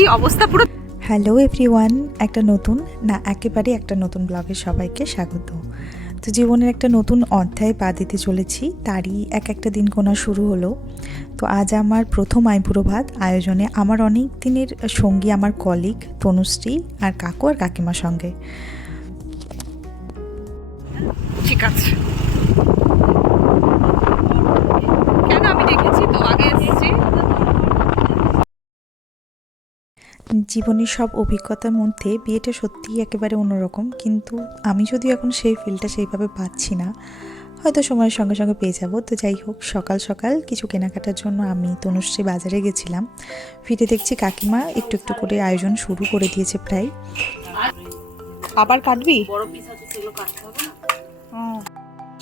কি অবস্থা পুরো? হ্যালো এভরিওয়ান একটা নতুন না একেবারে একটা নতুন ব্লগে সবাইকে স্বাগত। তো জীবনের একটা নতুন অধ্যায় পা দিতে চলেছি তারই এক একটা দিন কোনা শুরু হলো। তো আজ আমার প্রথম আইবুড়ো ভাত আয়োজনে আমার অনেক দিনের সঙ্গী আমার কলিগ তনুশ্রী আর কাকু আর কাকিমার সঙ্গে। ঠিক আছে কেন আমি দেখেছি তো আগে এসেছি জীবনের সব অভিজ্ঞতার মধ্যে বিয়েটা সত্যিই একেবারে অন্যরকম কিন্তু আমি যদিও এখন সেই ফিলটা সেইভাবে পাচ্ছি না হয়তো সময়ের সঙ্গে সঙ্গে পেয়ে যাব। তো যাই হোক সকাল সকাল কিছু কেনাকাটার জন্য আমি তনুশ্রী বাজারে গেছিলাম। ফিরে দেখছি কাকিমা একটু একটু করে আয়োজন শুরু করে দিয়েছে প্রায়। আবার কাটবি?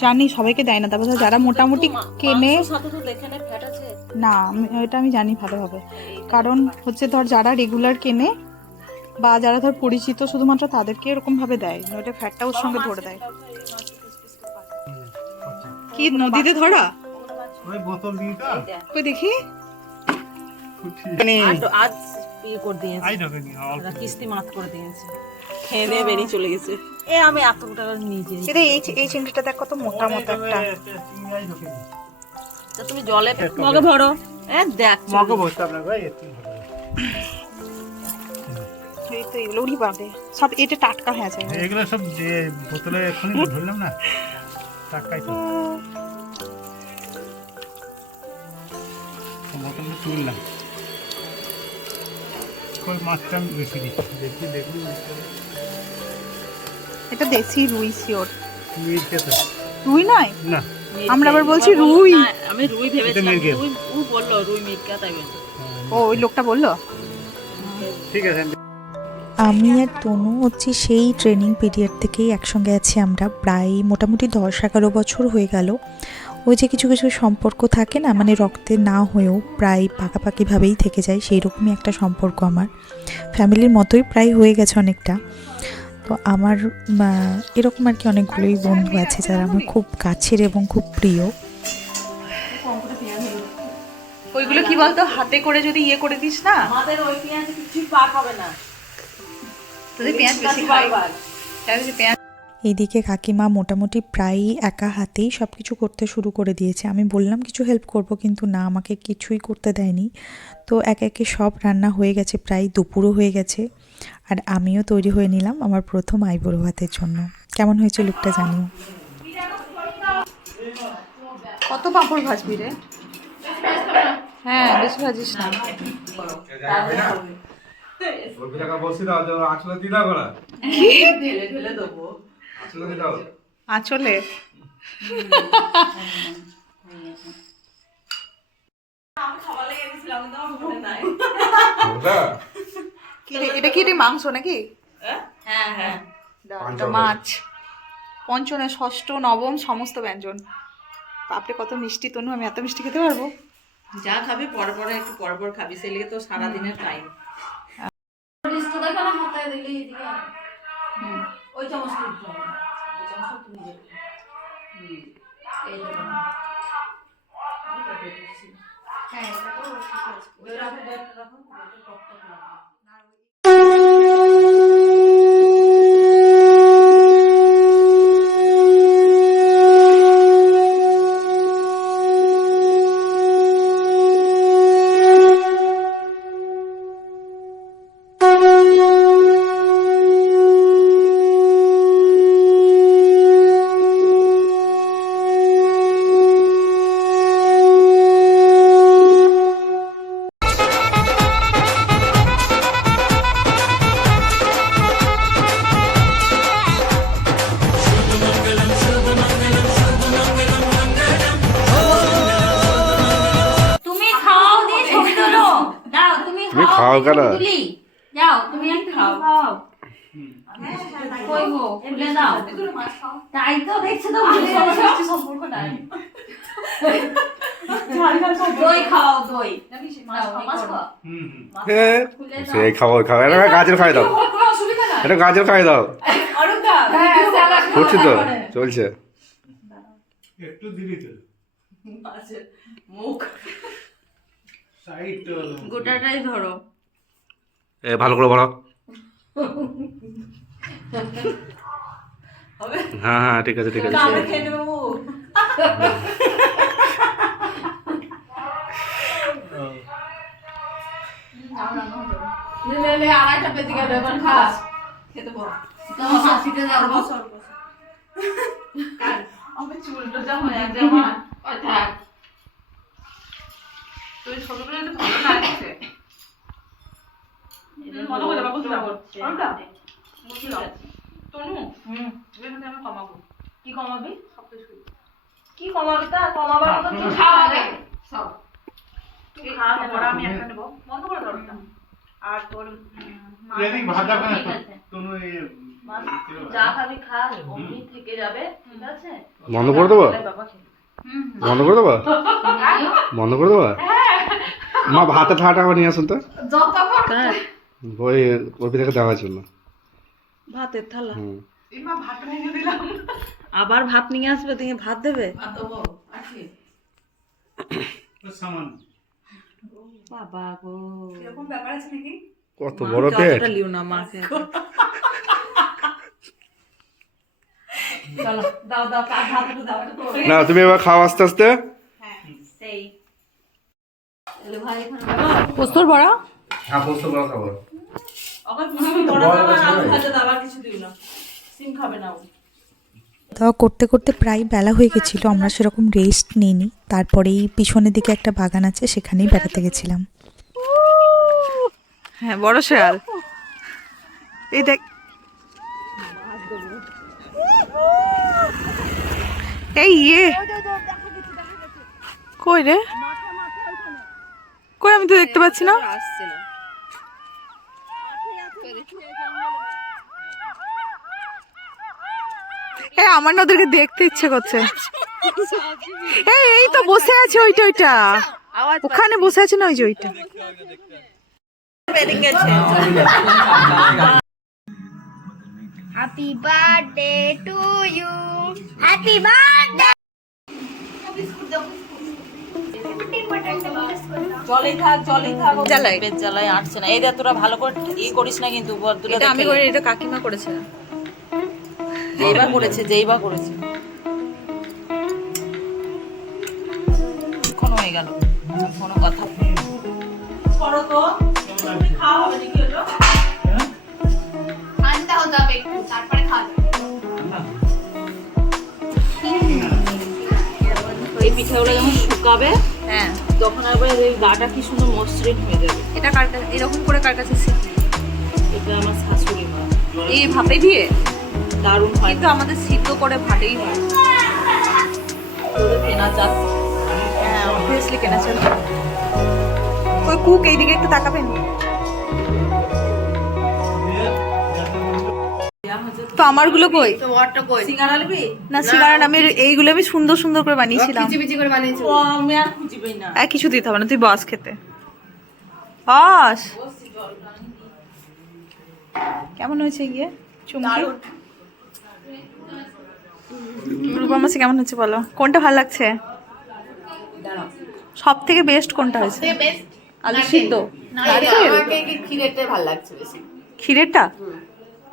জানি সবাইকে দেয় না। তারপর যারা মোটামুটি কেনে মাংসর সাথে তো দেখে নে এটা আমি জানি ভালোভাবে। কারণ হচ্ছে ধর যারা রেগুলার কেনে বা যারা ধর পরিচিত শুধুমাত্র তাদেরকে এরকম ভাবে দেয় ওটা ফ্যাটটা ওর সঙ্গে ধরে দেয়। কি নদীতে ধরা? ওই বোতল দিটা কই দেখি? আজ আজ ইয়ে করে দিয়েছে। আই ঢোকে নি অল্প। ওরা কিস্তি মাত করে দিয়েছে। খেয়ে দিয়ে বেরিয়ে চলে গেছে। এ আমি এত টাকা নিজে এই এই চিংড়িটা দেখ কত মোটা মোটা একটা। নি তা তুমি জলে মগে ভরো। এ দেখ মগে বসতে আপনার ভাই একটু এই তো এগুলো পাবে। সব এটা টাটকা হয়ে এগুলো সব যে বোতলে এক্ষুনি ধরলাম না টাকাই তো। বোতলটা তুললাম। কই মাছটা আমি বেশি দিচ্ছি দেখি দেখি। এটা দেশি রুই শিওর। রুই নয়? না। আমরা আবার বলছি রুই। আমি রুই ভেবেছিলাম। রুই ও বলল রুই মির্কা তাই বলল। ও ওই লোকটা বলল? ঠিক আছে আমি আর তনু হচ্ছে সেই ট্রেনিং পিরিয়ড থেকেই একসঙ্গে আছি আমরা। প্রায় মোটামুটি দশ এগারো বছর হয়ে গেল। ওই যে কিছু কিছু সম্পর্ক থাকে না মানে রক্তে না হয়েও প্রায় পাকাপাকিভাবেই থেকে যায় সেই রকমই একটা সম্পর্ক আমার। ফ্যামিলির মতোই প্রায় হয়ে গেছে অনেকটা। তো আমার এরকম আর কি অনেকগুলোই বন্ধু আছে যারা আমার খুব কাছের এবং খুব প্রিয়। ওইগুলো কি বলতো? হাতে করে যদি ইয়ে করে দিস না। আমাদের ওই পেঁয়াজে পাক হবে না। তোদের পেঁয়াজ বেশি খাই পেঁয়াজ এইদিকে কাকিমা মোটামুটি প্রায়ই একা হাতেই সব কিছু করতে শুরু করে দিয়েছে। আমি বললাম কিছু হেল্প করব কিন্তু না আমাকে কিছুই করতে দেয়নি। তো একে একে সব রান্না হয়ে গেছে প্রায় দুপুরও হয়ে গেছে। আর আমিও তৈরি হয়ে নিলাম আমার প্রথম আইবুড়ো ভাতের জন্য। কেমন হয়েছে লুকটা জানিও। কত পাঁপড় ভাজবি রে? হ্যাঁ বেশি ভাজিস না। আঁচলে? দিয়ে দাও না ঢেলে ঢেলে দেবো এটা কি রে মাংস নাকি? হ্যাঁ হ্যাঁ। মাছ। পঞ্চমে ষষ্ঠ নবম সমস্ত ব্যঞ্জন। বাপরে কত মিষ্টি তনু আমি এত মিষ্টি খেতে পারব? যা খাবি পরে পরে একটু পর পর খাবি সেই লিগে তো সারাদিনের টাইম ওই চামচ ওই চামচটা তুমি দেবে। কেন? ছবি যাও তুমি খাও খাও। কই গো খুলে দাও। তাই তো দেখছ তো সম্পর্ক নাই দই খাও দই। দাও, মাছ খাও। হুম হুম। খুলে দাও। সেই এটা গাজর খাই দাও। এটা গাজর খাই দাও। হ্যাঁ, করছি তো। চলছে। একটু দিবি তো। মুখ। গোটাটাই ধরো। এ ভালো করে বলো হ্যাঁ হ্যাঁ ঠিক আছে ঠিক আছে। আমি আড়াইটা গেল খাস। খেতে বল। যাব। চুলটা যা হয়ে আমার তুই ভালো লাগছে। মনে করে বাবু যাব কোনটা বুঝলি তনু হুম এখানে আমি কমাবো কি কমাবি সব কিছু কি কমাবি তা কমাবার মতো তুই খাওয়া আগে সব তুই খাওয়া পরে আমি একটা নেব বন্ধ করে দরজা আর তোর এদিক ভাত যাবে না ঠিক আছে। তনু এই যা খাবি খা অমনি থেকে যাবে ঠিক আছে বন্ধ করে দেবো বাবা বন্ধ করে দেবো বন্ধ করে দেবো মা ভাতে ঠাটা নিয়ে আসুন তো যতক্ষণ ওই ওই দেওয়ার জন্য। ভাতের থালা। ইমা ভাত ভেঙে দিলাম। আবার ভাত নিয়ে আসবে তুমি ভাত দেবে? ভাত দেবো আছে সামান বাবা গো। এরকম ব্যাপার আছে নাকি? কত বড় পেট। লিও না মাকে। না তুমি এবার খাও আস্তে আস্তে। পোস্তর বড়া হ্যাঁ পোস্ত বড় করতে করতে প্রায় বেলা হয়ে গেছিল আমরা সেরকম রেস্ট নিইনি। তারপরেই পিছনের দিকে একটা বাগান আছে সেখানেই বেড়াতে গেছিলাম। হ্যাঁ বড় শেয়াল। এই দেখ। এই ইয়ে। কই রে? কই আমি তো দেখতে পাচ্ছি না। এই আমার না ওদেরকে দেখতে ইচ্ছে করছে। এই এই তো বসে আছে ওইটা ওইটা। ওখানে বসে আছে না ওই যে ওইটা? Happy birthday to you. Happy birthday. জলেই থাক জলেই থাক। ও জ্বালাই আটছে না। এই দেখ তোরা ভালো করে ই করিস না কিন্তু আমি করি এটা কাকিমা করেছে। যেইবা করেছে যেইবা করেছে। কোন হয়ে গেল। কোনো কথা করো তো। তুমি খাওয়া হবে নাকি ওটা আনতে হতে হবে একটু তারপরে খাওয়া এই পিঠাগুলো যখন শুকাবে হ্যাঁ। তখন আবার এই গাটা কি সুন্দর মসৃণ হয়ে যাবে। এটা কার কাছে? এরকম করে কার কাছে শিখি এটা আমার শাশুড়ি মা। এই ভাপে দিয়ে? দারুণ হয়। কিন্তু আমাদের সিদ্ধ করে ভাটেই হয়। কেনা চাল হ্যাঁ অবভিয়াসলি কেনা ওই কুক এইদিকে একটু তাকাবেন। তো আমারগুলো কই? সিঙ্গারা নিবি? না সিঙ্গারা নামের এইগুলো আমি সুন্দর সুন্দর করে বানিয়েছিলাম। ও আমি আর খুঁজবেই না। আর কিছু দিতে হবে না তুই বস খেতে। বস। কেমন হয়েছে গিয়ে চুমকি? রূপা মাসি কেমন হচ্ছে বলো? কোনটা ভালো লাগছে? সব থেকে বেস্ট কোনটা হয়েছে? আলু সিদ্ধ। ক্ষীরেরটা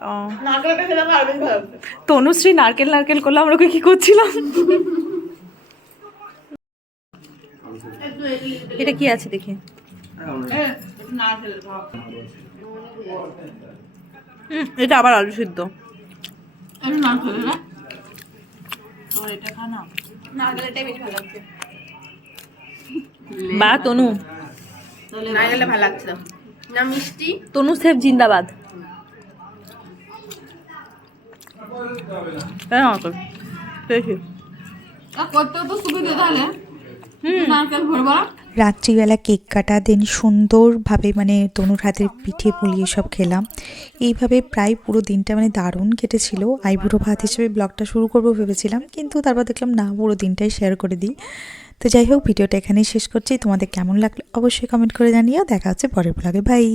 ও। তনুশ্রী নারকেল নারকেল করলে আমরা ওকে কি করছিলাম? এটা কি আছে দেখি? এটা আবার আলু সিদ্ধ। তোর এটা খা না। নারকেলটাই বেশি ভালো লাগছে। বা তনু। নারকেলটা ভালো। লাগছে না। মিষ্টি? তনু সেফ জিন্দাবাদ। হ্যাঁ দেখি। আর করতে তো সুবিধা তাহলে। নারকেল ভরবা রাত্রিবেলা কেক কাটা দেন সুন্দরভাবে মানে তনুর হাতের পিঠে পুলি সব খেলাম। এইভাবে প্রায় পুরো দিনটা মানে দারুণ কেটেছিল। আইবুড়ো ভাত হিসেবে ব্লগটা শুরু করব ভেবেছিলাম, কিন্তু তারপর দেখলাম না, পুরো দিনটাই শেয়ার করে দিই। তো যাই হোক, ভিডিওটা এখানেই শেষ করছি। তোমাদের কেমন লাগল অবশ্যই কমেন্ট করে জানিও। দেখা হচ্ছে পরের ব্লগে বাই